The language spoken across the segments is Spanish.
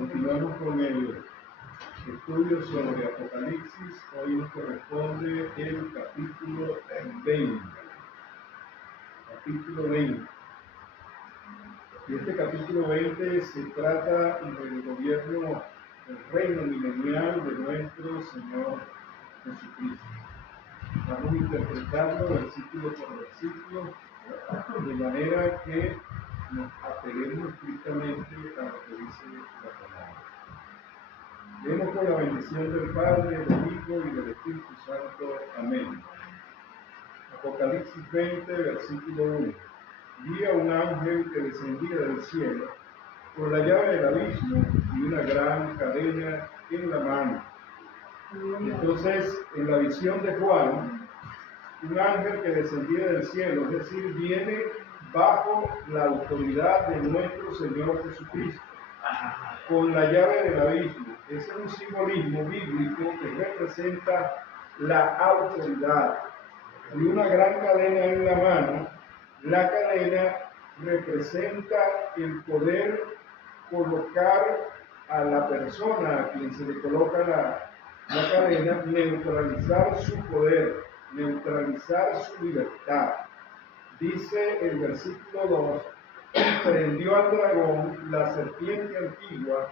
Continuamos con el estudio sobre Apocalipsis. Hoy nos corresponde el capítulo 20. Capítulo 20. Y este capítulo 20 se trata del gobierno del reino milenial de nuestro Señor Jesucristo. Vamos a interpretarlo versículo por versículo, de manera que nos apeguemos estrictamente a lo que dice la palabra. Leemos con la bendición del Padre, del Hijo y del Espíritu Santo. Amén. Apocalipsis 20, versículo 1. Vi a un ángel que descendía del cielo con la llave del abismo y una gran cadena en la mano. Entonces, en la visión de Juan, un ángel que descendía del cielo, es decir, viene bajo la autoridad de nuestro Señor Jesucristo, con la llave del abismo. Ese es un simbolismo bíblico que representa la autoridad. Y una gran cadena en la mano. La cadena representa el poder colocar a la persona a quien se le coloca la cadena, neutralizar su poder, neutralizar su libertad. Dice el versículo 2, y prendió al dragón, la serpiente antigua,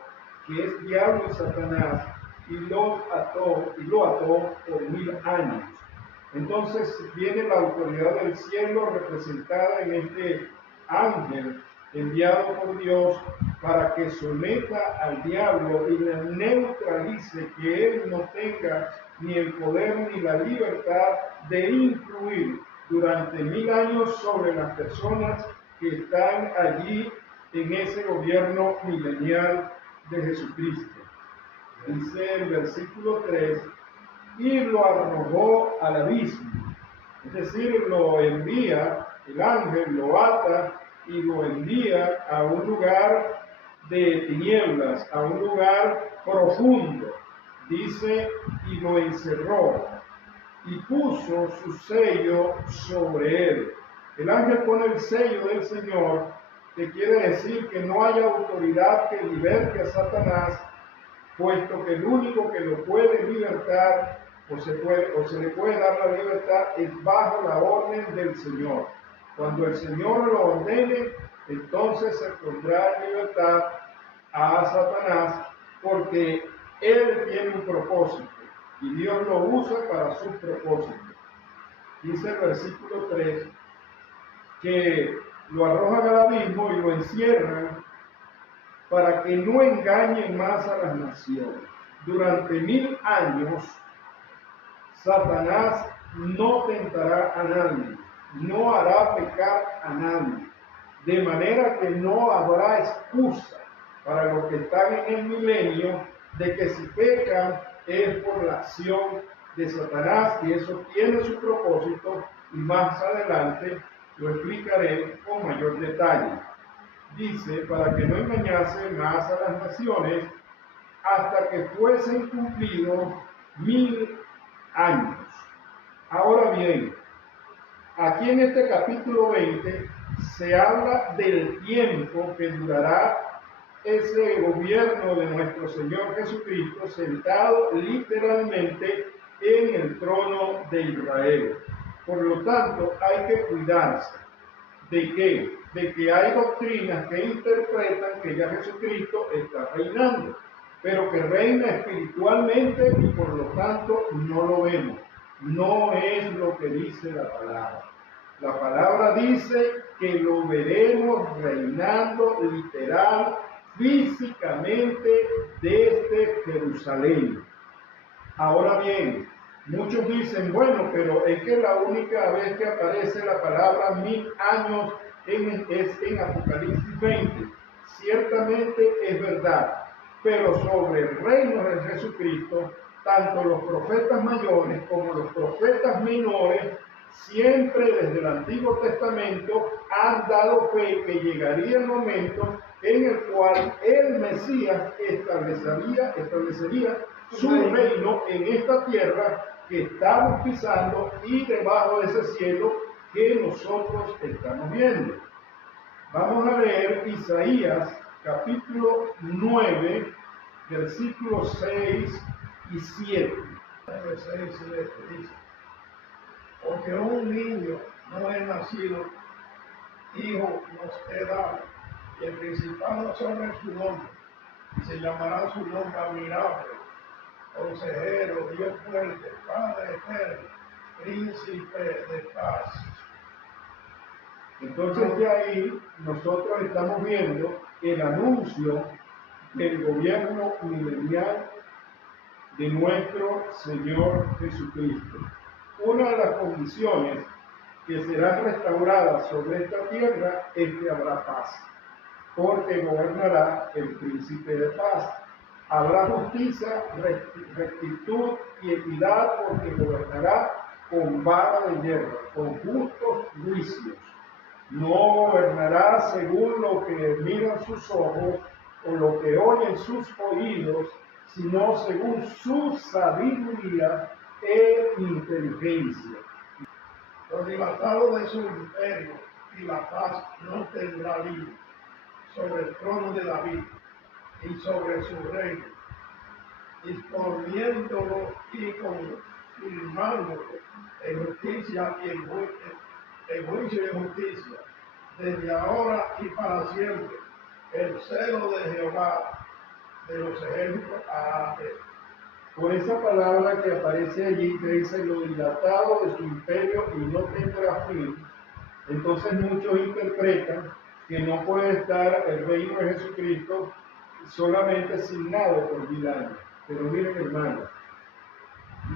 que es diablo y Satanás, y lo ató por 1000 años. Entonces viene la autoridad del cielo representada en este ángel enviado por Dios para que someta al diablo y le neutralice, que él no tenga ni el poder ni la libertad de influir durante 1000 años sobre las personas que están allí en ese gobierno milenial de Jesucristo. Dice el versículo 3, y lo arrojó al abismo, es decir, lo envía, el ángel lo ata y lo envía a un lugar de tinieblas, a un lugar profundo, dice, y lo encerró y puso su sello sobre él. El ángel pone el sello del Señor, que quiere decir que no hay autoridad que liberte a Satanás, puesto que el único que lo puede libertar o se le puede dar la libertad es bajo la orden del Señor. Cuando el Señor lo ordene, entonces se pondrá en libertad a Satanás, porque él tiene un propósito y Dios lo usa para sus propósitos. Dice el versículo 3 que lo arrojan al abismo y lo encierran para que no engañen más a las naciones. Durante 1000 años, Satanás no tentará a nadie, no hará pecar a nadie, de manera que no habrá excusa para los que están en el milenio de que si pecan es por la acción de Satanás, y eso tiene su propósito, y más adelante lo explicaré con mayor detalle. Dice, para que no engañase más a las naciones hasta que fuesen cumplidos 1000 años. Ahora bien, aquí en este capítulo 20 se habla del tiempo que durará ese gobierno de nuestro Señor Jesucristo sentado literalmente en el trono de Israel. Por lo tanto, hay que cuidarse. ¿De qué? De que hay doctrinas que interpretan que ya Jesucristo está reinando, pero que reina espiritualmente y por lo tanto no lo vemos. No es lo que dice la palabra. La palabra dice que lo veremos reinando literal, físicamente desde Jerusalén. Ahora bien, muchos dicen, bueno, pero es que la única vez que aparece la palabra 1000 años es en Apocalipsis 20. Ciertamente es verdad, pero sobre el reino de Jesucristo, tanto los profetas mayores como los profetas menores, siempre desde el Antiguo Testamento han dado fe que llegaría el momento en el cual el Mesías establecería su reino en esta tierra que estamos pisando y debajo de ese cielo que nosotros estamos viendo. Vamos a leer Isaías capítulo 9, versículos 6 y 7. 9, 6 y 7 dice: porque un niño no es nacido, hijo nos he dado, y el principado sobre su nombre, y se llamará su nombre admirable, consejero, Dios fuerte, Padre eterno, príncipe de paz. Entonces de ahí nosotros estamos viendo el anuncio del gobierno milenial de nuestro Señor Jesucristo. Una de las condiciones que serán restauradas sobre esta tierra es que habrá paz, porque gobernará el príncipe de paz. Habrá justicia, rectitud y equidad, porque gobernará con vara de hierro, con justos juicios. No gobernará según lo que miran sus ojos o lo que oyen sus oídos, sino según su sabiduría e inteligencia. Los dilatados de su imperio y la paz no tendrá límite sobre el trono de David y sobre su reino, disponiéndolo y confirmándolo en justicia y en juicio y en justicia, desde ahora y para siempre. El celo de Jehová de los ejércitos hará esto. Por esa palabra que aparece allí, que dice lo dilatado de su imperio y no tendrá fin, entonces muchos interpretan que no puede estar el reino de Jesucristo solamente asignado por 1000 años. Pero miren, hermanos,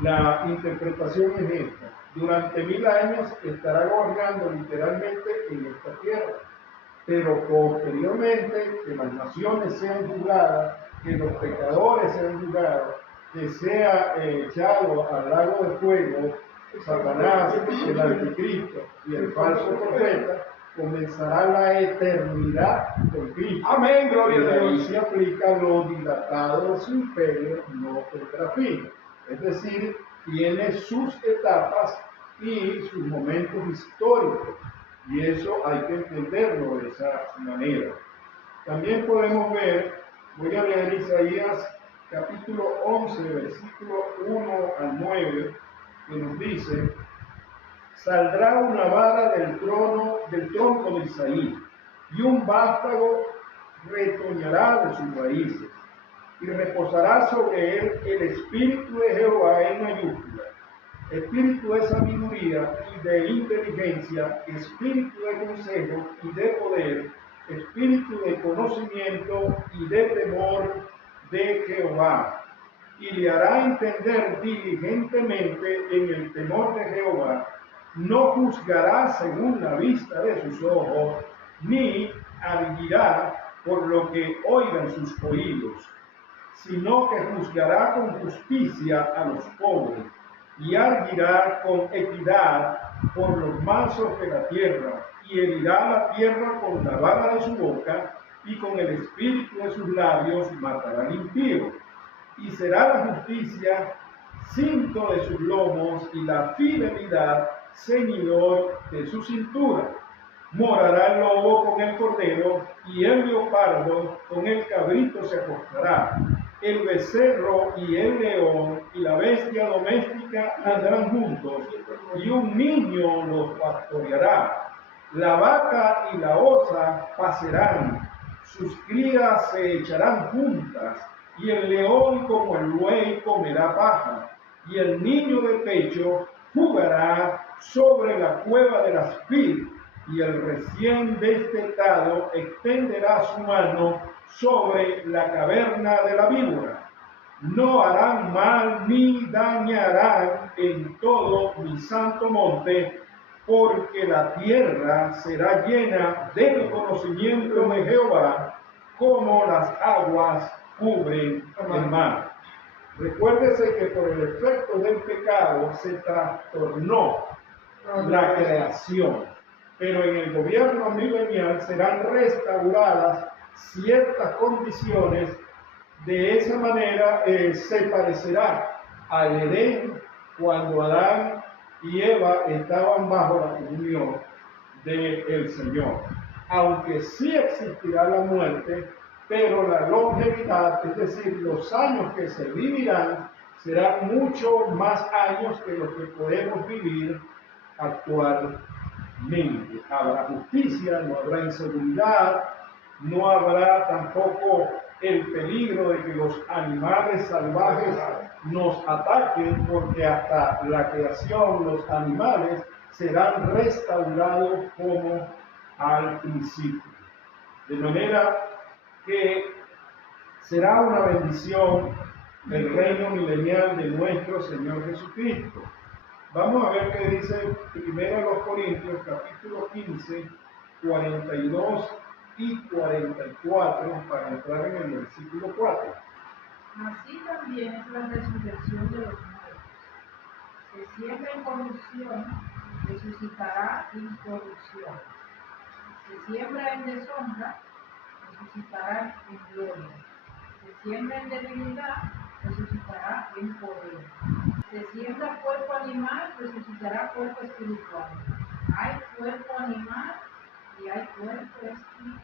la interpretación es esta: durante 1000 años estará gobernando literalmente en esta tierra, pero posteriormente que las naciones sean juzgadas, que los pecadores sean juzgados, que sea echado al lago de fuego Satanás, el anticristo y el falso profeta, comenzará la eternidad con Cristo. Amén, gloria a Y ahí Dios. se aplica lo dilatado de su imperio, no tendrá fin. Es decir, tiene sus etapas y sus momentos históricos, y eso hay que entenderlo de esa manera. También podemos ver, voy a leer Isaías capítulo 11, versículo 1 al 9, que nos dice: saldrá una vara del tronco de Isaí, y un vástago retoñará de sus raíces, y reposará sobre él el espíritu de Jehová en mayúscula, espíritu de sabiduría y de inteligencia, espíritu de consejo y de poder, espíritu de conocimiento y de temor de Jehová. Y le hará entender diligentemente en el temor de Jehová. No juzgará según la vista de sus ojos, ni adquirirá por lo que oigan sus oídos, sino que juzgará con justicia a los pobres, y arguirá con equidad por los mansos de la tierra, y herirá la tierra con la vara de su boca, y con el espíritu de sus labios matará al impío. Y será la justicia cinto de sus lomos, y la fidelidad ceñidor de su cintura. Morará el lobo con el cordero, y el leopardo con el cabrito se acostará. El becerro y el león y la bestia doméstica andarán juntos, y un niño los pastoreará. La vaca y la osa pacerán, sus crías se echarán juntas, y el león como el buey comerá paja, y el niño de pecho jugará sobre la cueva de las pid, y el recién destetado extenderá su mano sobre la caverna de la víbora. No harán mal ni dañarán en todo mi santo monte, porque la tierra será llena del conocimiento de Jehová, como las aguas cubren el mar. Recuérdese que por el efecto del pecado se trastornó la creación, pero en el gobierno milenial serán restauradas ciertas condiciones. De esa manera se parecerá al Edén, cuando Adán y Eva estaban bajo la comunión del Señor. Aunque sí existirá la muerte, pero la longevidad, es decir, los años que se vivirán, serán mucho más años que los que podemos vivir actualmente. Habrá justicia, no habrá inseguridad, no habrá tampoco el peligro de que los animales salvajes nos ataquen, porque hasta la creación, los animales serán restaurados como al principio. De manera que será una bendición el reino milenial de nuestro Señor Jesucristo. Vamos a ver qué dice 1 Corintios capítulo 15, 42 y 44 para entrar en el versículo 4. Así también es la resurrección de los muertos. Se siembra en corrupción, resucitará incorrupción. Se siembra en deshonra, resucitará en gloria. Se siembra en debilidad, resucitará en poder. Se siembra cuerpo animal, resucitará cuerpo espiritual. Hay cuerpo animal y hay cuerpo espiritual.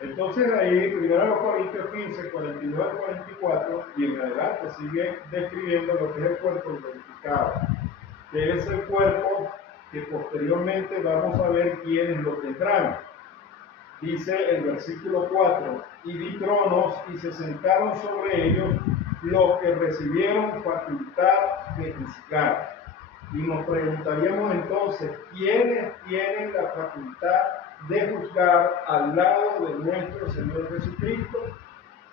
Entonces ahí, 1 Corintios 15, 42 al 44, y en adelante sigue describiendo lo que es el cuerpo glorificado, que es el cuerpo que posteriormente vamos a ver quiénes lo tendrán. Dice el versículo 4, y vi tronos y se sentaron sobre ellos los que recibieron facultad de juzgar. Y nos preguntaríamos entonces, ¿quiénes tienen la facultad de juzgar al lado de nuestro Señor Jesucristo?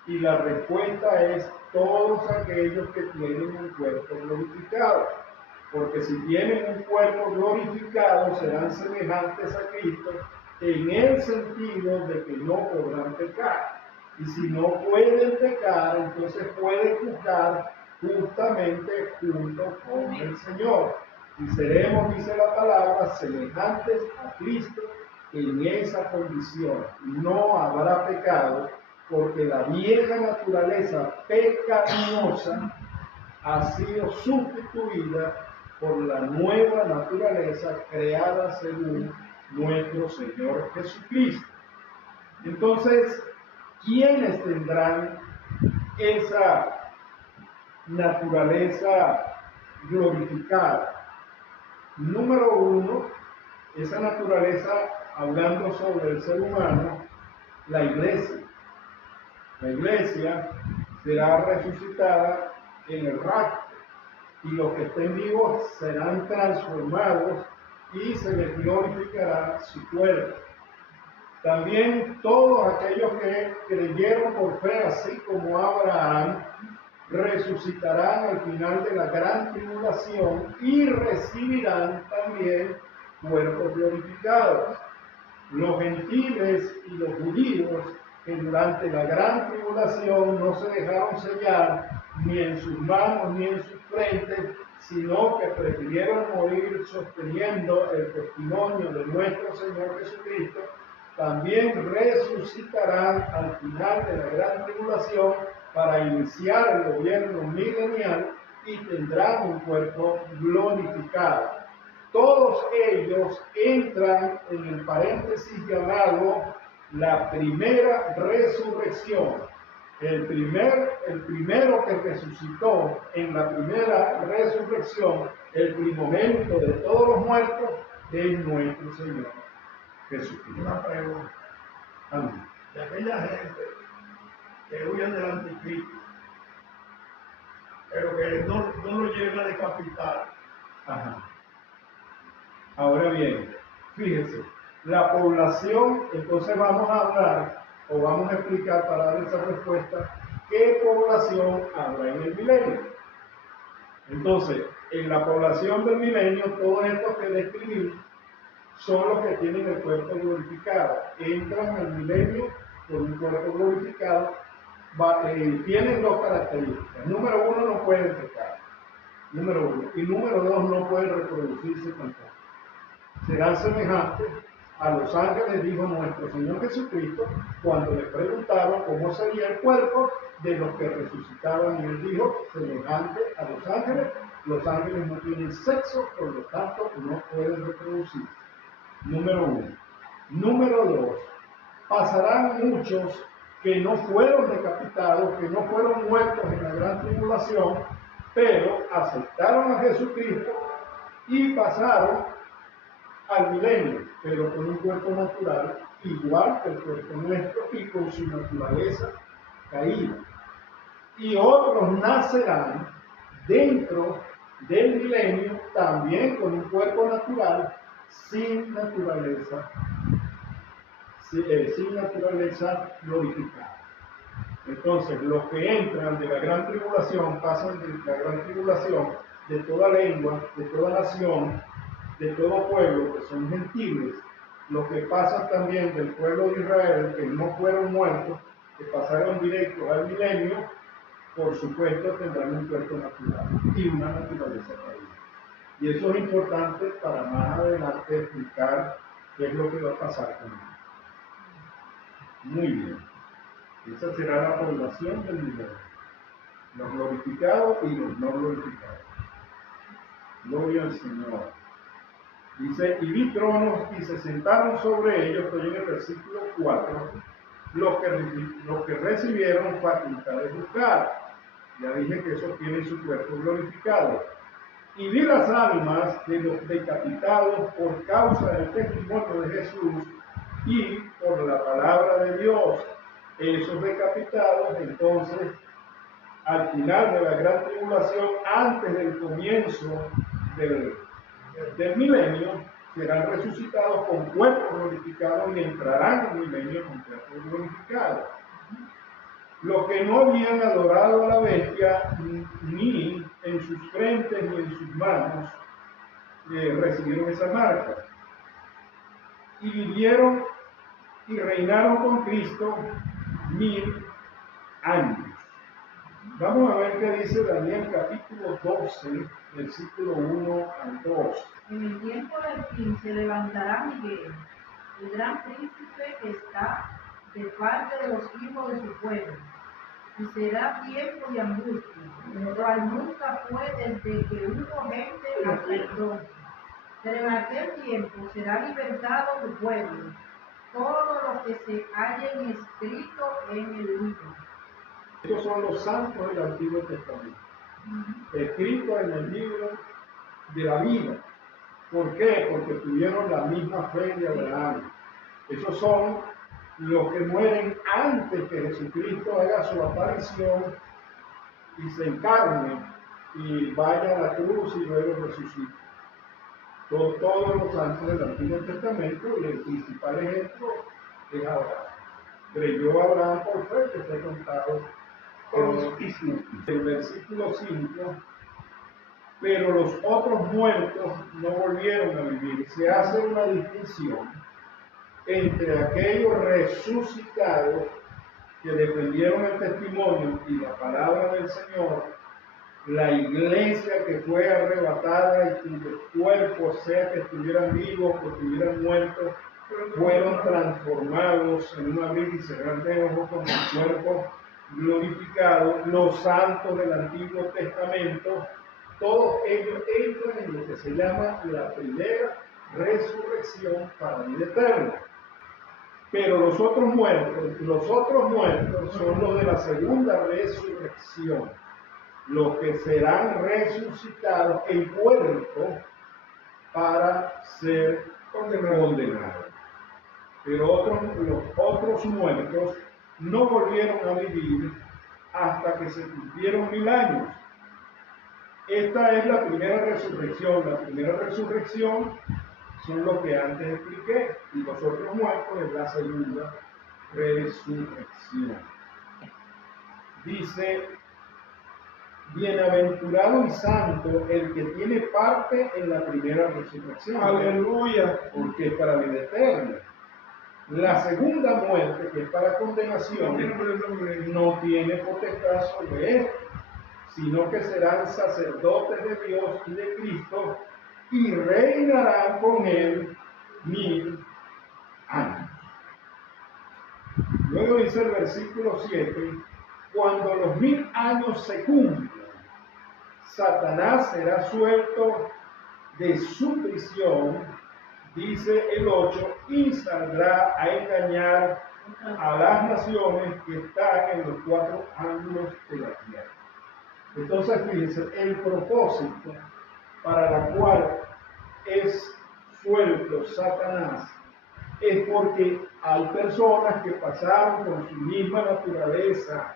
Y la respuesta es todos aquellos que tienen un cuerpo glorificado. Porque si tienen un cuerpo glorificado, serán semejantes a Cristo en el sentido de que no podrán pecar. Y si no pueden pecar, entonces pueden juzgar justamente junto con el Señor. Y seremos, dice la palabra, semejantes a Cristo en esa condición. No habrá pecado, porque la vieja naturaleza pecaminosa ha sido sustituida por la nueva naturaleza creada según nuestro Señor Jesucristo. Entonces, ¿quiénes tendrán esa naturaleza glorificada? Número uno, esa naturaleza, hablando sobre el ser humano, la iglesia. La iglesia será resucitada en el rapto, y los que estén vivos serán transformados y se les glorificará su cuerpo. También todos aquellos que creyeron por fe, así como Abraham, resucitarán al final de la gran tribulación y recibirán también cuerpos glorificados. Los gentiles y los judíos que durante la gran tribulación no se dejaron sellar ni en sus manos ni en sus frentes, sino que prefirieron morir sosteniendo el testimonio de nuestro Señor Jesucristo, también resucitarán al final de la gran tribulación para iniciar el gobierno milenial y tendrán un cuerpo glorificado. Todos ellos entran en el paréntesis llamado la primera resurrección. El primero que resucitó en la primera resurrección, el primogénito de todos los muertos, es nuestro Señor Jesucristo. Una pregunta. Amén. De aquella gente que huye del anticristo, pero que no lo llega a decapitar. Ajá. Ahora bien, fíjense, la población, entonces vamos a hablar, o vamos a explicar para dar esa respuesta, qué población habrá en el milenio. Entonces, en la población del milenio, todos estos que describí son los que tienen el cuerpo glorificado. Entran al milenio con un cuerpo glorificado. Tienen dos características. Número uno, no pueden pecar. Número uno. Y número dos, no pueden reproducirse tampoco. Serán semejantes a los ángeles, dijo nuestro Señor Jesucristo, cuando le preguntaron cómo sería el cuerpo de los que resucitaban. Y él dijo, semejante a los ángeles no tienen sexo, por lo tanto no pueden reproducirse. Número uno. Número dos, pasarán muchos que no fueron decapitados, que no fueron muertos en la gran tribulación, pero aceptaron a Jesucristo y pasaron al milenio, pero con un cuerpo natural igual que el cuerpo nuestro y con su naturaleza caída. Y otros nacerán dentro del milenio también con un cuerpo natural sin naturaleza glorificada. Entonces, los que entran de la gran tribulación pasan de la gran tribulación de toda lengua, de toda nación, de todo pueblo, que son gentiles. Los que pasan también del pueblo de Israel, que no fueron muertos, que pasaron directos al milenio, por supuesto tendrán un cuerpo natural y una naturaleza caída. Y eso es importante para más adelante explicar qué es lo que va a pasar con ellos. Muy bien. Esa será la población del milenio. Los glorificados y los no glorificados. Gloria al Señor. Dice, y vi tronos y se sentaron sobre ellos, estoy en el versículo 4, los que recibieron facultad de juzgar. Ya dije que eso tiene su cuerpo glorificado. Y vi las almas de los decapitados por causa del testimonio de Jesús y por la palabra de Dios. Esos decapitados, entonces, al final de la gran tribulación, antes del comienzo del milenio, serán resucitados con cuerpos glorificados y entrarán en el milenio con cuerpos glorificados. Los que no habían adorado a la bestia, ni en sus frentes ni en sus manos, recibieron esa marca. Y vivieron y reinaron con Cristo 1000 años. Vamos a ver qué dice Daniel capítulo 12, versículo 1 al 2. En el tiempo del fin se levantará Miguel, el gran príncipe que está de parte de los hijos de su pueblo, y será tiempo de angustia, lo cual nunca fue desde que hubo gente hasta entonces. Pero en aquel tiempo será libertado tu pueblo, todo lo que se halle escrito en el libro. Estos son los santos del Antiguo Testamento, escritos en el libro de la vida. ¿Por qué? Porque tuvieron la misma fe de Abraham. Esos son los que mueren antes que Jesucristo haga su aparición y se encarne y vaya a la cruz y luego resucite. Todos los santos del Antiguo Testamento, y el principal ejemplo es Abraham. Creyó Abraham por fe, que fue contado con justicia. El versículo 5, pero los otros muertos no volvieron a vivir. Se hace una distinción entre aquellos resucitados que defendieron el testimonio y la palabra del Señor, la iglesia que fue arrebatada y cuyos cuerpos, sea que estuvieran vivos o estuvieran muertos, fueron transformados en un abrir y cerrar de ojos con el cuerpo glorificado. Los santos del Antiguo Testamento, todos ellos entran en lo que se llama la primera resurrección para vida eterna. Pero los otros muertos son los de la segunda resurrección, los que serán resucitados en cuerpo para ser condenados. Pero los otros muertos no volvieron a vivir hasta que se cumplieron 1000 años. Esta es la primera resurrección. La primera resurrección son los que antes expliqué, y los otros muertos es la segunda resurrección. Dice, bienaventurado y santo el que tiene parte en la primera resurrección. Aleluya. Porque es para vida eterna. La segunda muerte, que es para condenación, no tiene potestad sobre esto, sino que serán sacerdotes de Dios y de Cristo y reinarán con él 1000 años. Luego dice el versículo 7, cuando los 1000 años se cumplan, Satanás será suelto de su prisión, dice el 8, y saldrá a engañar a las naciones que están en los cuatro ángulos de la tierra. Entonces, fíjense, el propósito para la cual es suelto Satanás es porque hay personas que pasaron con su misma naturaleza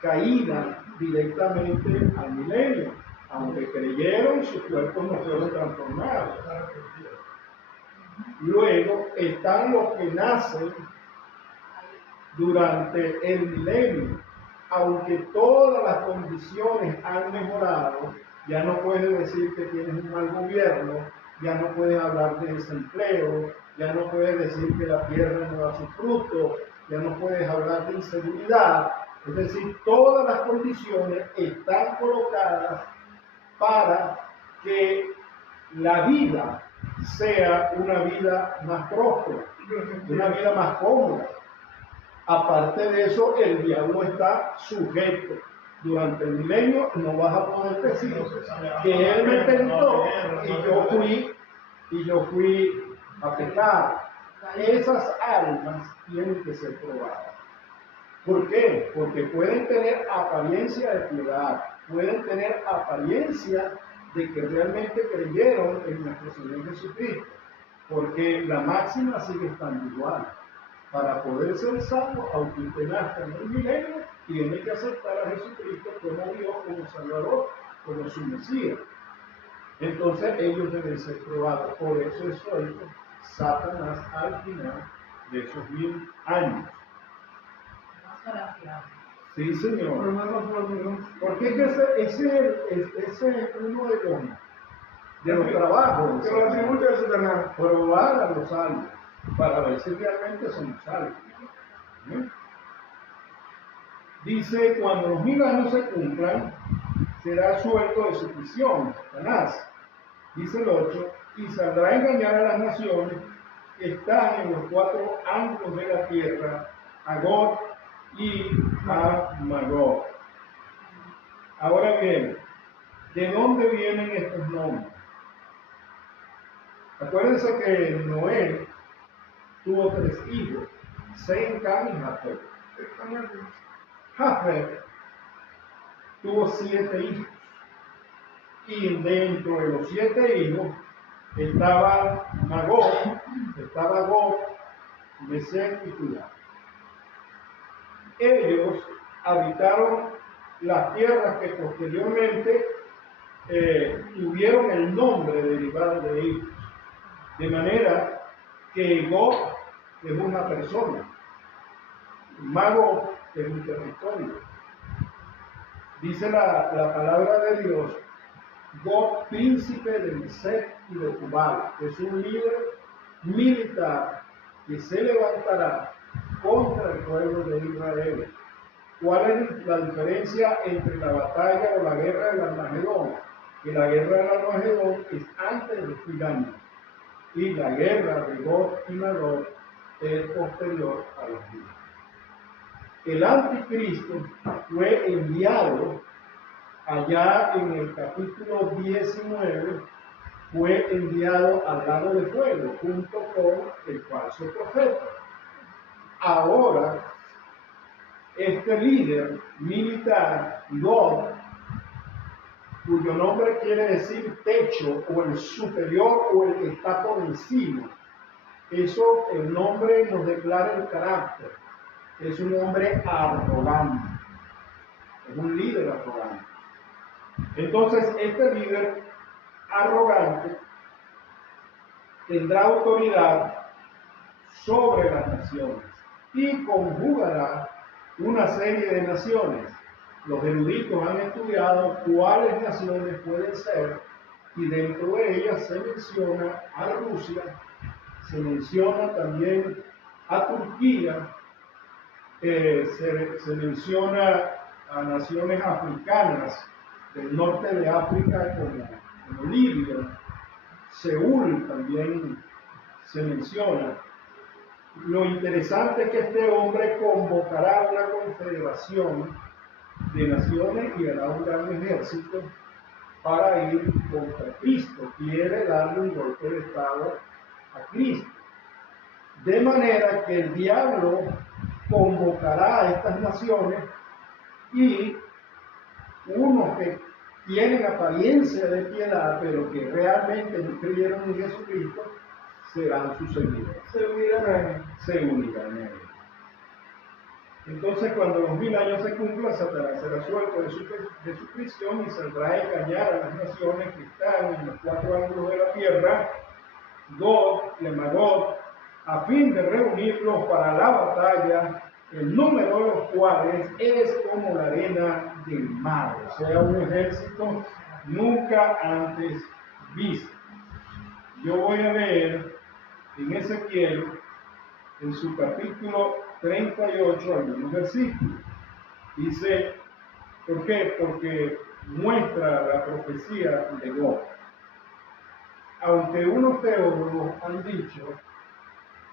caída directamente al milenio. Aunque creyeron, sus cuerpos no fueron transformados. Luego están los que nacen durante el milenio. Aunque todas las condiciones han mejorado, ya no puedes decir que tienes un mal gobierno, ya no puedes hablar de desempleo, ya no puedes decir que la tierra no da sus frutos, ya no puedes hablar de inseguridad. Es decir, todas las condiciones están colocadas para que la vida sea una vida más próspera, una vida más cómoda. Aparte de eso, el diablo está sujeto. Durante el milenio no vas a poder decir que él me tentó y yo fui a pecar. Esas almas tienen que ser probadas. ¿Por qué? Porque pueden tener apariencia de piedad, pueden tener apariencia de que realmente creyeron en nuestro Señor Jesucristo, porque la máxima sigue estando igual. Para poder ser salvo, aunque usted nazca en el milenio, tiene que aceptar a Jesucristo como Dios, como Salvador, como su Mesías. Entonces ellos deben ser probados. Por eso es suelto Satanás al final de esos 1000 años. Sí, señor. Porque ese es uno de los trabajos. Que lo atribuye a Satanás. Probar a los salvos, para ver si realmente son salvos. ¿Sí? Dice, cuando los 1000 años se cumplan, será suelto de su prisión, Satanás. Dice el 8, y saldrá a engañar a las naciones que están en los cuatro ángulos de la tierra, a Gog y a Magog. Ahora bien, ¿de dónde vienen estos nombres? Acuérdense que Noé tuvo 3 hijos, Sem, Cam y Jafet. Jafet tuvo 7 hijos, y dentro de los 7 hijos estaba Magog, estaba Gog, Mesec y Tudá. Ellos habitaron las tierras que posteriormente tuvieron el nombre derivado de ellos. De manera que Gog es una persona, Magog es un territorio. Dice la palabra de Dios, Gog, príncipe de Mesec y de Tubal, es un líder militar que se levantará contra el pueblo de Israel. ¿Cuál es la diferencia entre la batalla o la guerra del Armagedón? Que la guerra del Armagedón es antes de los 1000 años y la guerra de Gog y Magog es posterior a los 1000. El anticristo fue enviado allá en el capítulo 19, fue enviado al lago de fuego junto con el falso profeta. Ahora, este líder militar, Gog, cuyo nombre quiere decir techo o el superior o el que está por encima, eso, el nombre nos declara el carácter. Es un hombre arrogante, es un líder arrogante. Entonces, este líder arrogante tendrá autoridad sobre las naciones y conjugará una serie de naciones. Los eruditos han estudiado cuáles naciones pueden ser y dentro de ellas se menciona a Rusia, se menciona también a Turquía, se menciona a naciones africanas del norte de África como Libia, Seúl también se menciona. Lo interesante es que este hombre convocará una confederación de naciones y hará un gran ejército para ir contra Cristo. Quiere darle un golpe de estado a Cristo. De manera que el diablo convocará a estas naciones y unos que tienen apariencia de piedad, pero que realmente no creyeron en Jesucristo, serán sus seguidores. Se unirán a él. Entonces, cuando los 1000 años se cumplan, Satanás será suelto de su prisión y saldrá a engañar a las naciones que están en los 4 ángulos de la tierra, Gog y Magog, a fin de reunirlos para la batalla, el número de los cuales es como la arena del mar, o sea, un ejército nunca antes visto. Yo voy a leer en Ezequiel, en su capítulo 38, algunos versículos. Dice, ¿por qué? Porque muestra la profecía de Gog. Aunque unos teólogos han dicho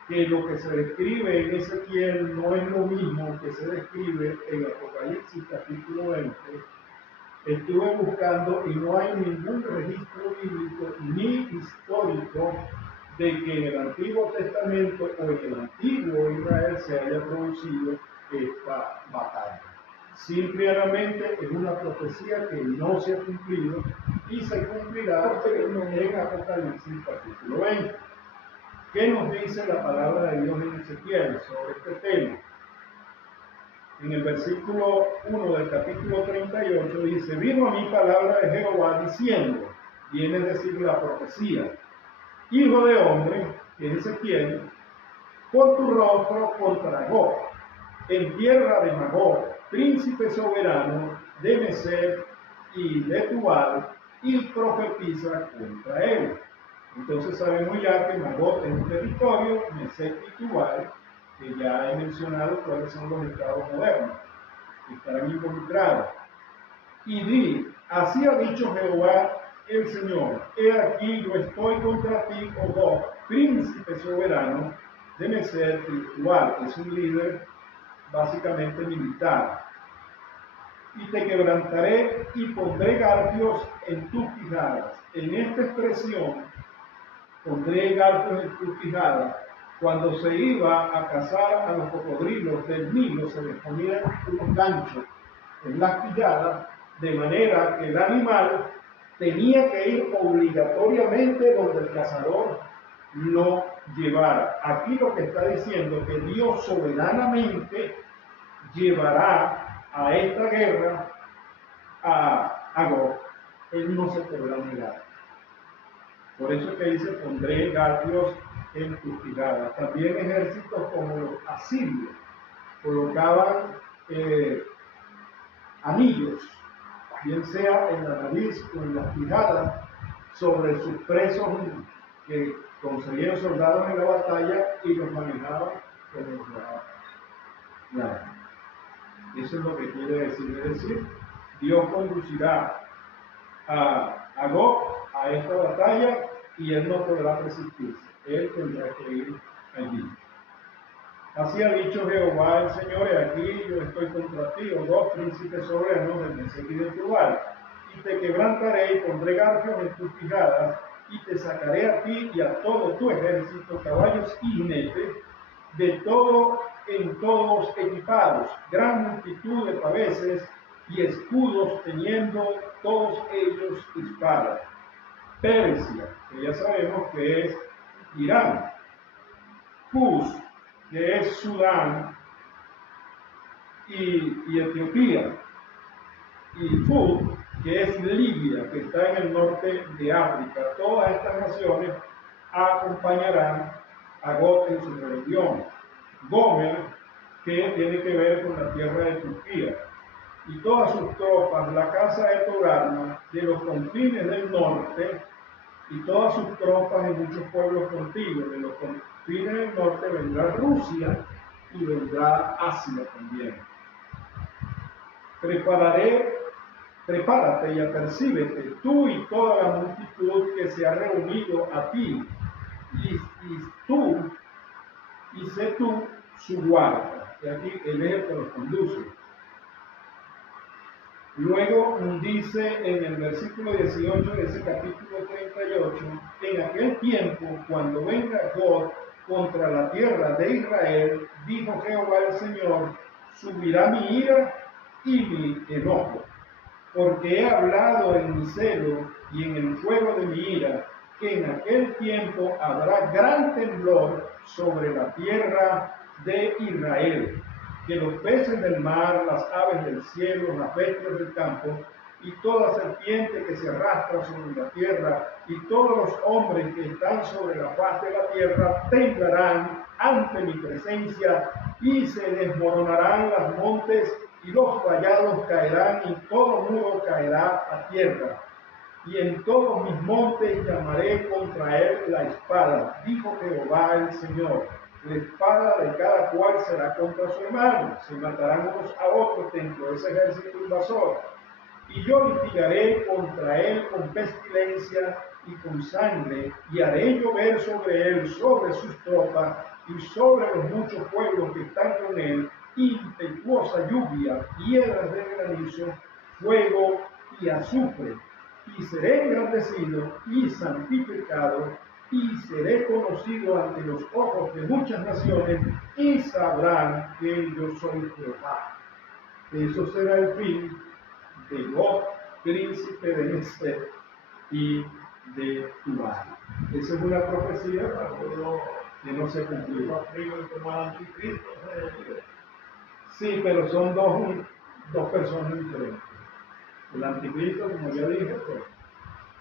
que lo que se describe en Ezequiel no es lo mismo que se describe en Apocalipsis capítulo 20, estuve buscando y no hay ningún registro bíblico ni histórico de que en el Antiguo Testamento o en el Antiguo Israel se haya producido esta batalla. Simplemente es una profecía que no se ha cumplido y se cumplirá en Apocalipsis capítulo 20. ¿Qué nos dice la palabra de Dios en Ezequiel sobre este tema? En el versículo 1 del capítulo 38 dice, vino a mí palabra de Jehová diciendo, viene a decir la profecía, hijo de hombre, que es Ezequiel, pon tu rostro contra Gog, en tierra de Magog, príncipe soberano de Mesec y de Tubal, y profetiza contra él. Entonces sabemos ya que Magog es un territorio, Mesec y Tubal, que ya he mencionado cuáles son los estados modernos, que estarán involucrados. Y di, así ha dicho Jehová el Señor, he aquí yo estoy contra ti, oh Gog, príncipe soberano de Mesec y Tubal, es un líder básicamente militar. Y te quebrantaré y pondré garfios en tus quijadas. En esta expresión, pondré garfios en tus quijadas, cuando se iba a cazar a los cocodrilos del Nilo, se les ponían unos ganchos en las quijadas, de manera que el animal tenía que ir obligatoriamente donde el cazador lo llevara. Aquí lo que está diciendo es que Dios soberanamente llevará a esta guerra a Gog. Él no se podrá negar. Por eso es que dice, pondré garfios en tus quijadas. También ejércitos como los asirios colocaban anillos, bien sea en la nariz o en las quijadas, sobre sus presos que conseguían soldados en la batalla y los manejaban como nada. Eso es lo que quiere decir. Es decir, Dios conducirá a Gog a esta batalla y él no podrá resistirse. Él tendrá que ir allí. Así ha dicho Jehová el Señor, y aquí yo estoy contra ti, oh Gog, príncipe soberano del Mesec y de Tubal, y te quebrantaré y pondré garfios en tus quijadas, y te sacaré a ti y a todo tu ejército, caballos y jinetes, de todo en todos equipados, gran multitud de paveses y escudos teniendo todos ellos espadas. Persia, que ya sabemos que es Irán, Cus, que es Sudán y Etiopía, y Fud, que es Libia, que está en el norte de África. Todas estas naciones acompañarán a Gog en su rebelión. Gomer, que tiene que ver con la tierra de Turquía, y todas sus tropas, la casa de Togarma, de los confines del norte, y todas sus tropas en muchos pueblos contigo. De los confines del norte vendrá Rusia y vendrá Asia también. Prepárate y apercíbete, tú y toda la multitud que se ha reunido a ti, y sé tú su guarda. Y aquí el eje que los conduce. Luego dice en el versículo 18 de ese capítulo 38, en aquel tiempo, cuando venga Gog contra la tierra de Israel, dijo Jehová el Señor, subirá mi ira y mi enojo, porque he hablado en mi celo y en el fuego de mi ira, que en aquel tiempo habrá gran temblor sobre la tierra de Israel, que los peces del mar, las aves del cielo, las bestias del campo, y toda serpiente que se arrastra sobre la tierra, y todos los hombres que están sobre la faz de la tierra, temblarán ante mi presencia, y se desmoronarán los montes, y los vallados caerán, y todo muro caerá a tierra. Y en todos mis montes llamaré contra él la espada, dijo Jehová el Señor. La espada de cada cual será contra su hermano, se matarán unos a otros dentro de ese ejército invasor. Y yo litigaré contra él con pestilencia y con sangre, y haré llover sobre él, sobre sus tropas, y sobre los muchos pueblos que están con él, impetuosa lluvia, piedras de granizo, fuego y azufre. Y seré engrandecido y santificado, y seré conocido ante los ojos de muchas naciones, y sabrán que yo soy Jehová. Eso será el fin de God, príncipe de Mesec y de Tubal. Esa es una profecía que no se cumplió. Sí, pero son dos personas diferentes. El anticristo, como ya dije,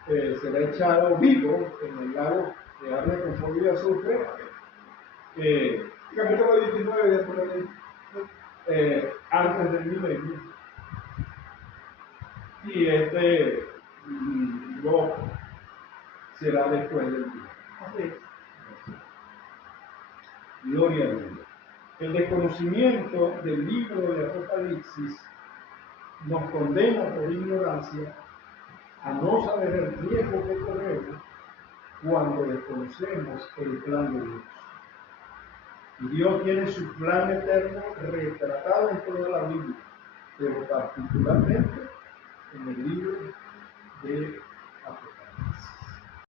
pues, será echado vivo en el lago que arde con fuego y azufre. Capítulo 19 de Apocalipsis. Antes del milenio. Y Lot será después del tiempo. Gloria a Dios. El desconocimiento del libro de Apocalipsis nos condena por ignorancia a no saber el riesgo que corremos cuando desconocemos el plan de Dios. Y Dios tiene su plan eterno retratado en toda la Biblia, pero particularmente en el libro de